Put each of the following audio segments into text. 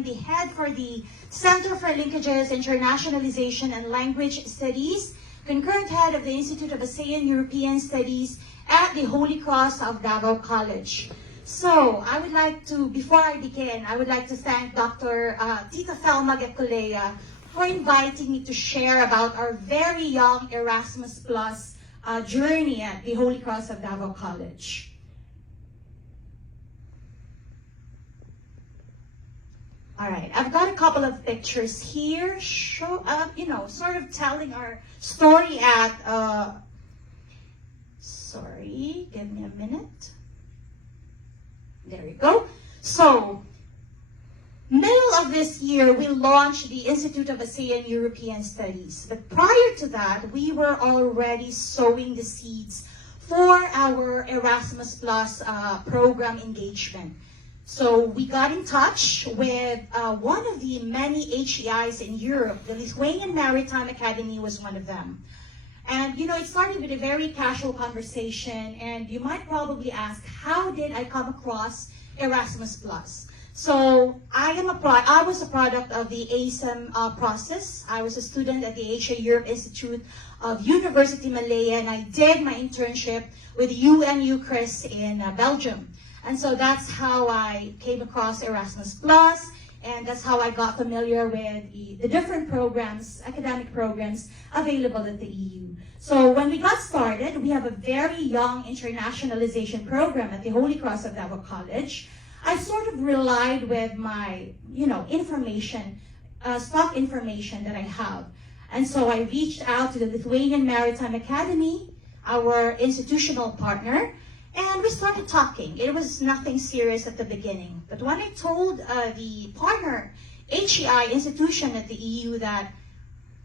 am the head for the Center for Linkages, Internationalization, and Language Studies, concurrent head of the Institute of ASEAN European Studies at the Holy Cross of Davao College. So, I would like to, before I begin, I would like to thank Dr. Tita Thelma Gekulea for inviting me to share about our very young Erasmus Plus journey at the Holy Cross of Davao College. All right, I've got a couple of pictures here, sort of telling our story at, sorry, give me a minute. There you go. So, middle of this year, we launched the Institute of ASEAN European Studies. But prior to that, we were already sowing the seeds for our Erasmus Plus program engagement. So we got in touch with one of the many HEIs in Europe. The Lithuanian Maritime Academy was one of them. And it started with a very casual conversation, and you might probably ask, how did I come across Erasmus Plus? So I was a product of the ASEM process. I was a student at the Asia Europe Institute of University Malaya, and I did my internship with UNU-CRIS in Belgium. And so that's how I came across Erasmus Plus, and that's how I got familiar with the different programs, academic programs available at the EU. So when we got started, we have a very young internationalization program at the Holy Cross of Davao College. I sort of relied with my, information, stock information that I have. And so I reached out to the Lithuanian Maritime Academy, our institutional partner, and we started talking. It was nothing serious at the beginning. But when I told the partner HEI institution at the EU that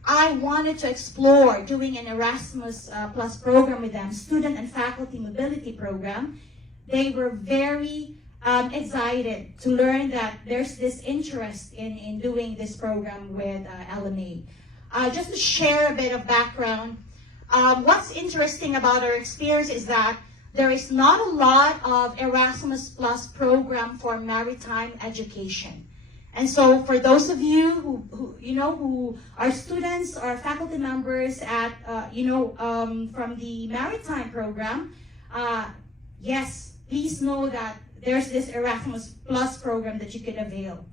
I wanted to explore doing an Erasmus Plus program with them, student and faculty mobility program, they were very excited to learn that there's this interest in doing this program with LMA. Just to share a bit of background, what's interesting about our experience is that there is not a lot of Erasmus Plus program for maritime education. And so for those of you who are students or faculty members at, from the maritime program, yes, please know that there's this Erasmus Plus program that you can avail.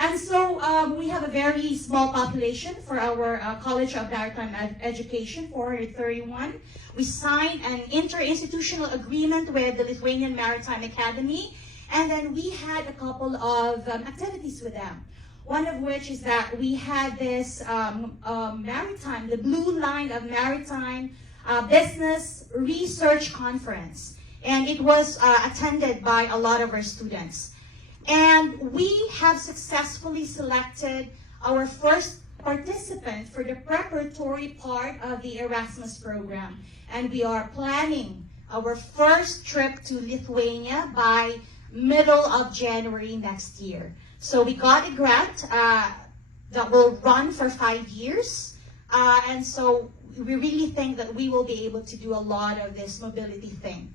And so we have a very small population for our College of Maritime Education, 431. We signed an interinstitutional agreement with the Lithuanian Maritime Academy, and then we had a couple of activities with them. One of which is that we had this the Blue Line of Maritime Business Research Conference, and it was attended by a lot of our students. And we have successfully selected our first participant for the preparatory part of the Erasmus program. And we are planning our first trip to Lithuania by middle of January next year. So we got a grant that will run for 5 years. And so we really think that we will be able to do a lot of this mobility thing.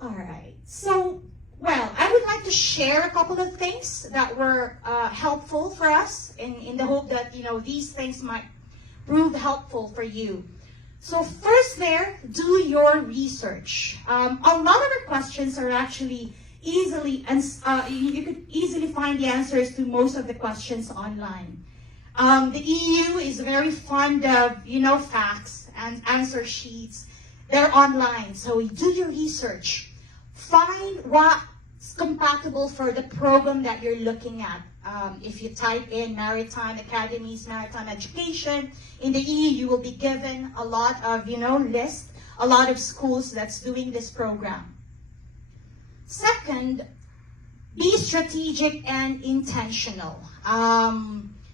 All right, so, well, I would like to share a couple of things that were helpful for us in the hope that, these things might prove helpful for you. So first there, do your research. A lot of our questions are actually easily, you could easily find the answers to most of the questions online. The EU is very fond of, facts and answer sheets. They're online, so do your research. Find what's compatible for the program that you're looking at. If you type in Maritime Academies, Maritime Education, in the EU, you will be given a lot of, list, a lot of schools that's doing this program. Second, be strategic and intentional.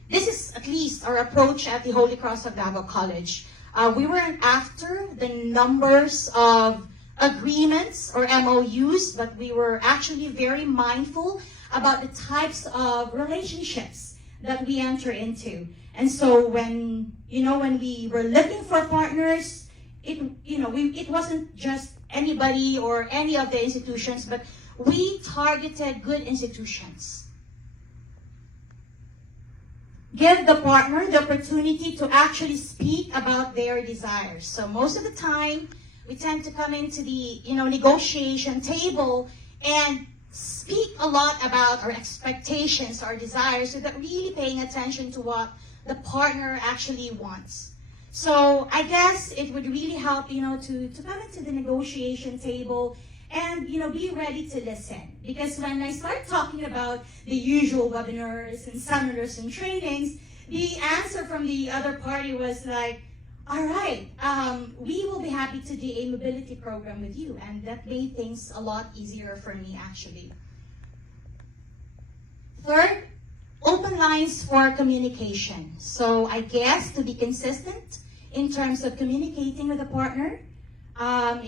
This is at least our approach at the Holy Cross of Davao College. We weren't after the numbers of agreements or MOUs, but we were actually very mindful about the types of relationships that we enter into. And so when we were looking for partners, it wasn't just anybody or any of the institutions, but we targeted good institutions. Give the partner the opportunity to actually speak about their desires. So most of the time, we tend to come into the negotiation table and speak a lot about our expectations, our desires, without really paying attention to what the partner actually wants. So I guess it would really help, to come into the negotiation table and, be ready to listen. Because when I start talking about the usual webinars and seminars and trainings, the answer from the other party was like, all right, we will be happy to do a mobility program with you. And that made things a lot easier for me, actually. Third, open lines for communication. So I guess to be consistent in terms of communicating with a partner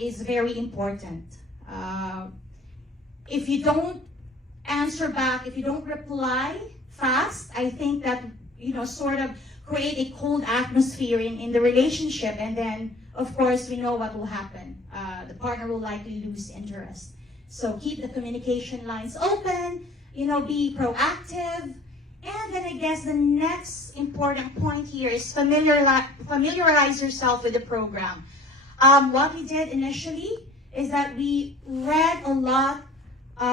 is very important. If you don't answer back, if you don't reply fast, I think that, sort of create a cold atmosphere in the relationship, and then, of course, we know what will happen. The partner will likely lose interest. So keep the communication lines open, be proactive. And then I guess the next important point here is familiarize yourself with the program. What we did initially is that we read a lot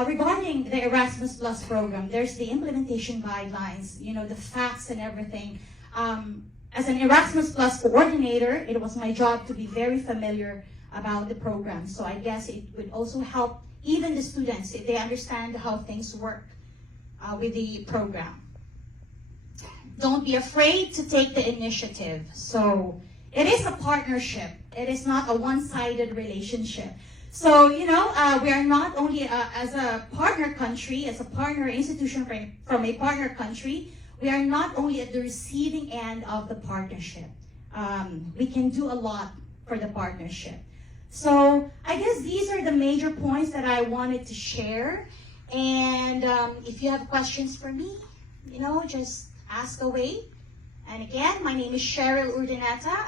regarding the Erasmus Plus program. There's the implementation guidelines, the facts and everything. As an Erasmus Plus coordinator, it was my job to be very familiar about the program. So I guess it would also help even the students if they understand how things work with the program. Don't be afraid to take the initiative. So it is a partnership. It is not a one-sided relationship. So, we are not only as a partner country, as a partner institution from a partner country, we are not only at the receiving end of the partnership. We can do a lot for the partnership. So I guess these are the major points that I wanted to share. And if you have questions for me, just ask away. And again, my name is Sheryl Urdaneta.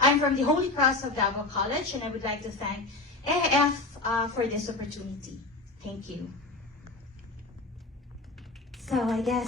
I'm from the Holy Cross of Davao College, and I would like to thank EHEF for this opportunity. Thank you. So I guess